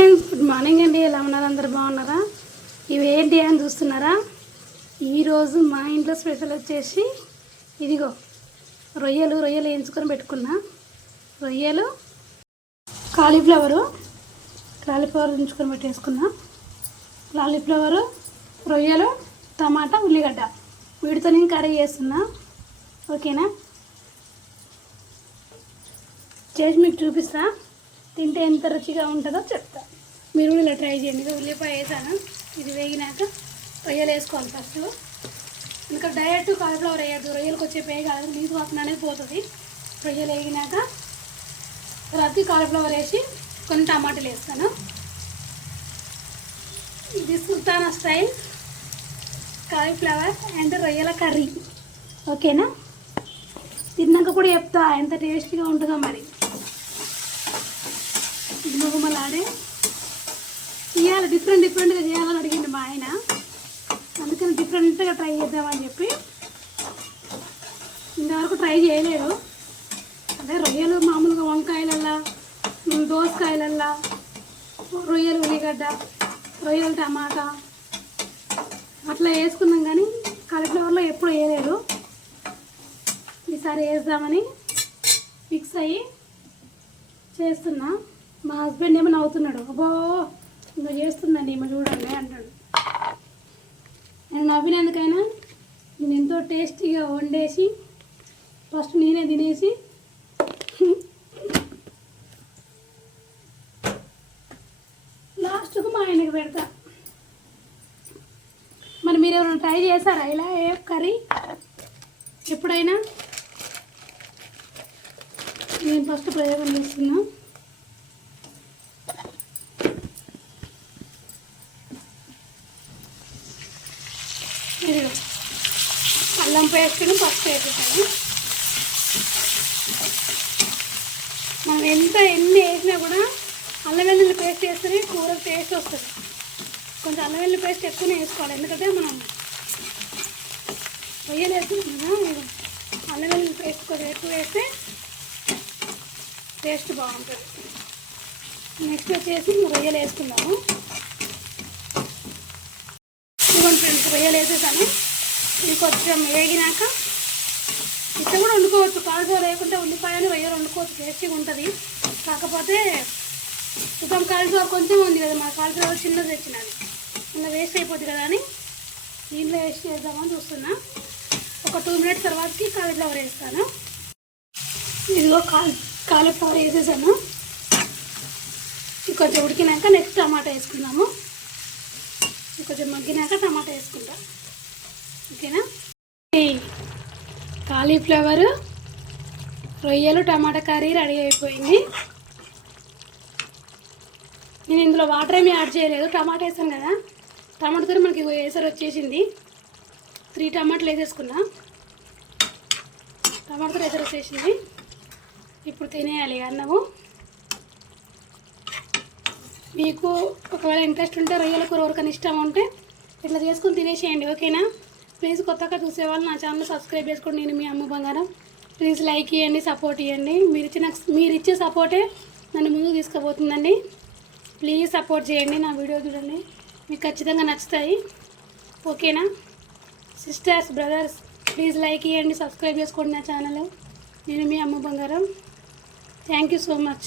Good morning అండి. ఎలా ఉన్నారు? అందరు బాగున్నారా? ఇవేంటి అని చూస్తున్నారా? ఈరోజు మా ఇంట్లో స్పెషల్ వచ్చేసి ఇదిగో రొయ్యలు రొయ్యలు వేయించుకొని పెట్టుకున్నా. రొయ్యలు కాలీఫ్లవరు కాలీఫ్లవర్ ఉంచుకొని పెట్టేసుకున్నా. కాలీఫ్లవరు రొయ్యలు టమాటా ఉల్లిగడ్డ. వీటితో నేను కర్రీ చేస్తున్నా. ఓకేనా? చేసి మీకు చూపిస్తాను తింటే ఎంత రుచిగా ఉంటుందో చెప్తా. మీరు ఇలా ట్రై చేయండి. ఇది ఉల్లిపాయ వేసాను. ఇది వేగినాక రొయ్యలు వేసుకోవాలి ఫస్ట్ ఇంకా డైరెక్ట్ కాలిఫ్లవర్ వేయద్దు. రొయ్యలకు వచ్చే పేయ కాదు. నీసు వాసన అనేది పోతుంది. రొయ్యలు వేగినాక తర్వాత కాలిఫ్లవర్ వేసి కొన్ని టమాటాలు వేస్తాను. ఇది సుల్తానా స్టైల్ కాలీఫ్లవర్ అండ్ రొయ్యల కర్రీ. ఓకేనా? తిన్నాక కూడా చెప్తా. ఎంత టేస్టీగా ఉంటుందో మరి. మొగమలాడే ఇవాళ డిఫరెంట్ డిఫరెంట్గా చేయాలని అడిగింది మా ఆయన. అందుకని డిఫరెంట్గా ట్రై చేద్దామని చెప్పి ఇంతవరకు ట్రై చేయలేదు. అదే రొయ్యలు మామూలుగా వంకాయలల్లా దోసకాయలల్లా రొయ్యలు ఉల్లిగడ్డ రొయ్యలు టమాటా అట్లా వేసుకున్నాం కానీ కాలీఫ్లవర్లో ఎప్పుడు వేయలేదు. ఈసారి వేద్దామని ఫిక్స్ అయ్యి చేస్తున్నా. మా హస్బెండ్ ఏమో నవ్వుతున్నాడు. అబ్బో ఇంకా చేస్తుందండి ఏమో చూడండి అంటాడు. నేను నవ్వినందుకైనా నేను ఎంతో టేస్టీగా వండేసి ఫస్ట్ నేనే తినేసి లాస్ట్కు మా ఆయనకి పెడతా. మరి మీరు ఎవరైనా ట్రై చేశారా? ఇలా ఏ కర్రీ? ఎప్పుడైనా? నేను ఫస్ట్ ప్రయోగం చేస్తున్నాను ఇదిగో అల్లం పేస్ట్ను పసుపు వేసేసాను. మనం ఎంత ఎన్ని వేసినా కూడా అల్లం వెల్లుల్లి పేస్ట్ వేస్తేనే కూర టేస్ట్ వస్తుంది. కొంచెం అల్లం వెల్లుల్లి పేస్ట్ ఎక్కువనే వేసుకోవాలి. ఎందుకంటే మనం రొయ్యలు వేస్తున్నాం అల్లం వెల్లుల్లి పేస్ట్ కొద్దిగా ఎక్కువ వేస్తే టేస్ట్ బాగుంటుంది. నెక్స్ట్ వచ్చేసి రొయ్యలు వేసుకుందాము. రొయ్యలు ఇది కొంచెం వేగినాక ఇట్లా కూడా వండుకోవచ్చు. కాలువ లేకుంటే ఉల్లిపాయలు రొయ్యలు వండుకోవచ్చు. టేస్టీగా ఉంటుంది. కాకపోతే సుతం కాలిఫ్లవర్ కొంచెం ఉంది కదా మన కాలిఫ్లవర్ చిన్నది తెచ్చినది ఇంకా వేస్ట్ అయిపోద్ది కదా అని దీంట్లో వేస్ట్ చేద్దామని చూస్తున్నా. ఒక టూ మినిట్స్ తర్వాతకి కాలిఫ్లవర్ వేస్తాను. ఇదిగో కాల్ కాలీఫ్లవర్ వేసేసాను. ఇది కొంచెం ఉడికినాక నెక్స్ట్ టమాటా వేసుకుందాము. ఇది కొంచెం మగ్గినాక టమాటా వేసుకుంటా ఓకేనా ఈ కాలీఫ్లవర్ రొయ్యలు టమాటా కర్రీ రెడీ అయిపోయింది. నేను ఇందులో వాటర్ ఏమీ యాడ్ చేయలేదు. టమాటా వేసాను కదా టమాటాతో మనకి వేసరి వచ్చేసింది. త్రీ టమాటాలు వేసేసుకున్నా. టమాటాతో వేసరి వచ్చేసింది. ఇప్పుడు తినేయాలి అన్నము. మీకు ఒకవేళ ఇంట్రెస్ట్ ఉంటే రొయ్యల కూర ఎవరికైనా ఇష్టం ఉంటే ఇట్లా చేసుకుని తినేసేయండి ఓకేనా? ప్లీజ్ కొత్తగా చూసేవాళ్ళు నా ఛానల్ సబ్స్క్రైబ్ చేసుకోండి. నేను మీ అమ్మ బంగారం. ప్లీజ్ లైక్ ఇవ్వండి సపోర్ట్ ఇవ్వండి మీరు ఇచ్చిన మీరు ఇచ్చే సపోర్టే నన్ను ముందుకు తీసుకుపోతుందండి. ప్లీజ్ సపోర్ట్ చేయండి నా వీడియో చూడండి. మీకు ఖచ్చితంగా నచ్చుతాయి. ఓకేనా? సిస్టర్స్ బ్రదర్స్ ప్లీజ్ లైక్ ఇవ్వండి సబ్స్క్రైబ్ చేసుకోండి నా ఛానల్. నేను మీ అమ్మ బంగారం. Thank you so much